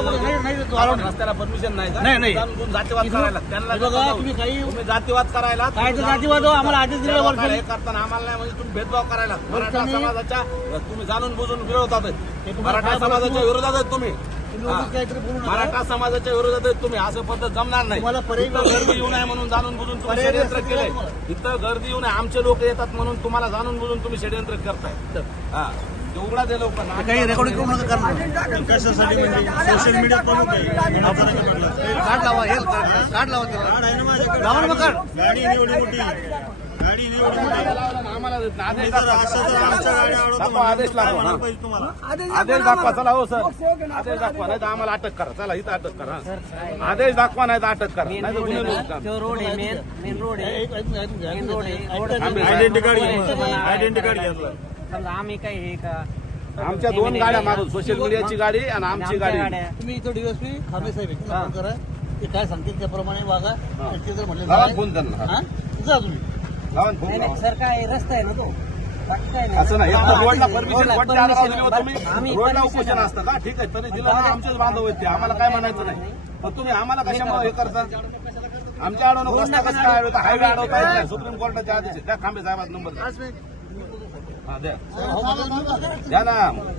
रस्त्याला परमिशन नाही नाही, नाही. जातीवाद करायला? त्यांना हे बघा, जाऊ. तुम्ही काही- तुम्ही जातीवाद करायला? काय ते जातीवाद हो, आम्हाला आदेश दिलेला हे वर्षांनी. करताना आम्हाला नाही म्हणजे तुम्ही भेदभाव करायला. मराठा वर्षांनी- समाजाच्या तुम्ही जाणून बुजून विरोधात आहेत तुम्हाला मराठा काय समाजाच्या? विरोधात आहेत तुम्ही. तुम्ही उगाच काहीतरी बोलू नका. मराठा समाजाच्या विरोधात आहेत तुम्ही. असं पद्धत जमणार नाही. तुम्हाला पर्यायी इथं गर्दी येऊ नये म्हणून जाणून बुजून तुम्ही पर्यायी षडयंत्र केलंय. तुम्हाला. इथं गर्दी येऊ नये. आमचे लोक येतात म्हणून तुम्हाला जाणून बुजून तुम्ही षडयंत्र करताय. हा. हे काही रेकॉर्डिंग करू नका करणार कशासाठी म्हणजे सोशल मीडिया प्रमुख आहे. कार्ड लावा हे कार्ड लावा त्याला कार्ड आहे ना माझ्याकडे. लावा ना मग कार्ड. गाडी नाही एवढी मोठी गाडी नाही एवढी मोठी आम्हाला आदेश जर असं जर आमच्या गाडी अडवतो दाखवा, आदेश हा. पाहिजे तुम्हाला आदेश दाखवा चला हो सर आदेश दाखवा नाही तर आम्हाला अटक करा चला इथं अटक करा आदेश दाखवा नाही तर अटक करा नाही तर गुन्हे नोंद रोड आहे मेन रोड आहे. Identity card. आयडेंटिटी कार्ड घेतलं समजा आम्ही काय हे का आमच्या दोन गाड्या मागून सोशल मीडियाची गाडी आणि आमची गाडी. तुम्ही इथं डीएसपी खामे साहेब आहेत. त्यांना फोन करा ते काय सांगतील त्याप्रमाणे वागा. आणि ते जर म्हणले लावा नाही- फोन त्यांना. हा? जा तुम्ही. लावा फोन नाही लावा. नाही सर काय रस्ता आहे ना तो. बाकी काय असं नाही. हा, आता रोडला परमिशन होती तुम्ही? आम्ही रोडला उपोषण असतं का? ठीक आहे तरी दिलं ना आमचेच बांधव आहेत ते. आम्हाला काय म्हणायचं नाही. पण तुम्ही आम्हाला कशामुळे हे करता आमच्या अडवणूक रस्ता कसं काय हायवे अडवता येत नाही. सुप्रीम कोर्टाचे आदेश आहे. द्या खांबे साहेबाचा नंबर द्या. हा, द्या. द्या ना.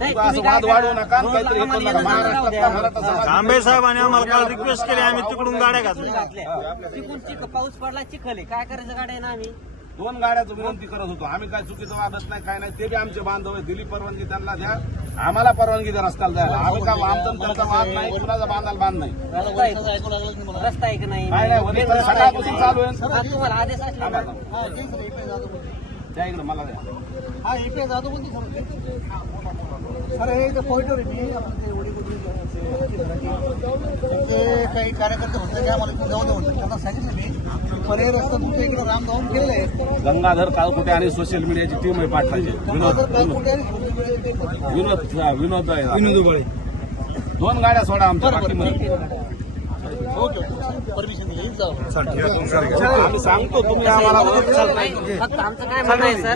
उगा असं वाद वाढवू नका आणि काहीतरी हे करू नका महाराष्ट्रातला मराठा समाज तांबे साहेबांनी आम्हाला काल रिक्वेस्ट केली आम्ही तिकडून गाड्या घातल्या. घातल्या चिकून चिक पाऊस पडला चिखल. आहे काय करायचं गाड्या ना आम्ही? दोन गाड्याचं विनंती करत होतो. आम्ही काय चुकीचं वागत नाही काय नाही ते बी आमचे बांधव आहे दिली परवानगी त्यांना द्या. आम्हाला परवानगी द्या रस्त्याला द्यायला आम्ही काय आमचा आणि तुमचा वाद नाही कुणाचा बांधायला बांध नाही. रस्ता आहे. की नाही? काय नाही सकाळपासून चालू आहे. हा, तुम्हाला आदेश असला ना हा. द्या इकडे मला द्या. हा इकडे जातो पण ती समजते. अरे हे इथं पॉईंटवर आहे मी आपण ते एवढी मोठी ते काही कार्यकर्ते होते काय मला इकडे जाऊ दे म्हणतात. त्यांना सांगितलं मी. पर्याय रस्ता तुमच्या इकडे राम जाऊन केलेला आहे. गंगाधर काळकुटे आणि सोशल मीडियाची टीम आहे पाठवायची विनोद आहे? विनोद हा, विनोद आहे. विनोद दुबळे. दोन गाड्या सोडा आमच्या बरं, बरं, ओके परमिशन दिली जाऊ. आम्ही सांगतो तुम्ही आम्हाला फक्त आमचं काय म्हणणं आहे सर?